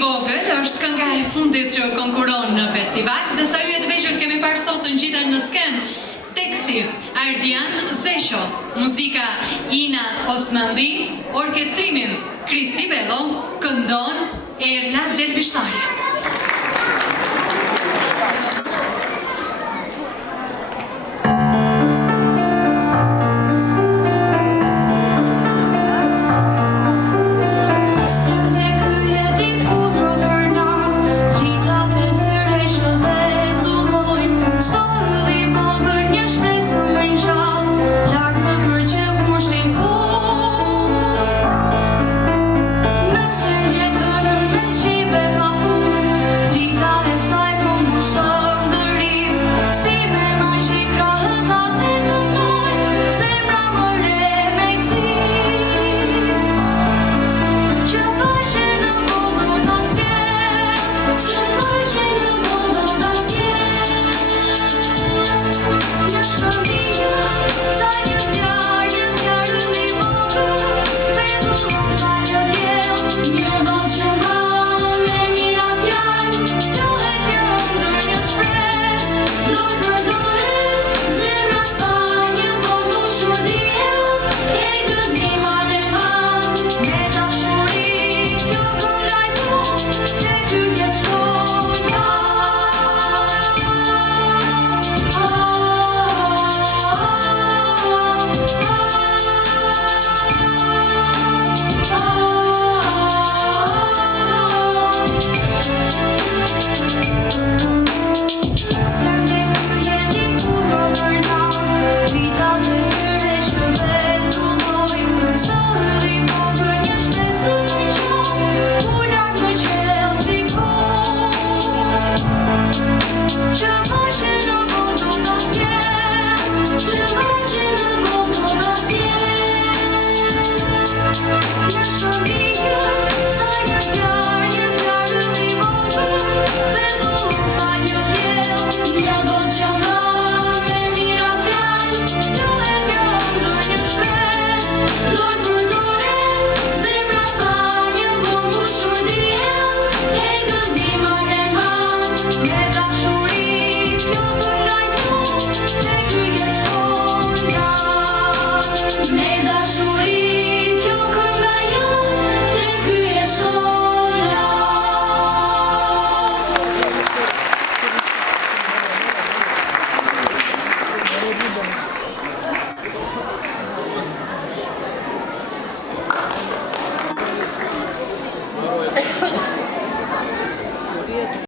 vogël është kënga e fundit që konkuron në festival dhe sa ju e të vegjël kemi parë sot të ngjitur në skenë. Teksti Ardian Zesho, muzika Ina Osmandi, orkestrimin Kristi Bello, këndon Erla Dervishtari.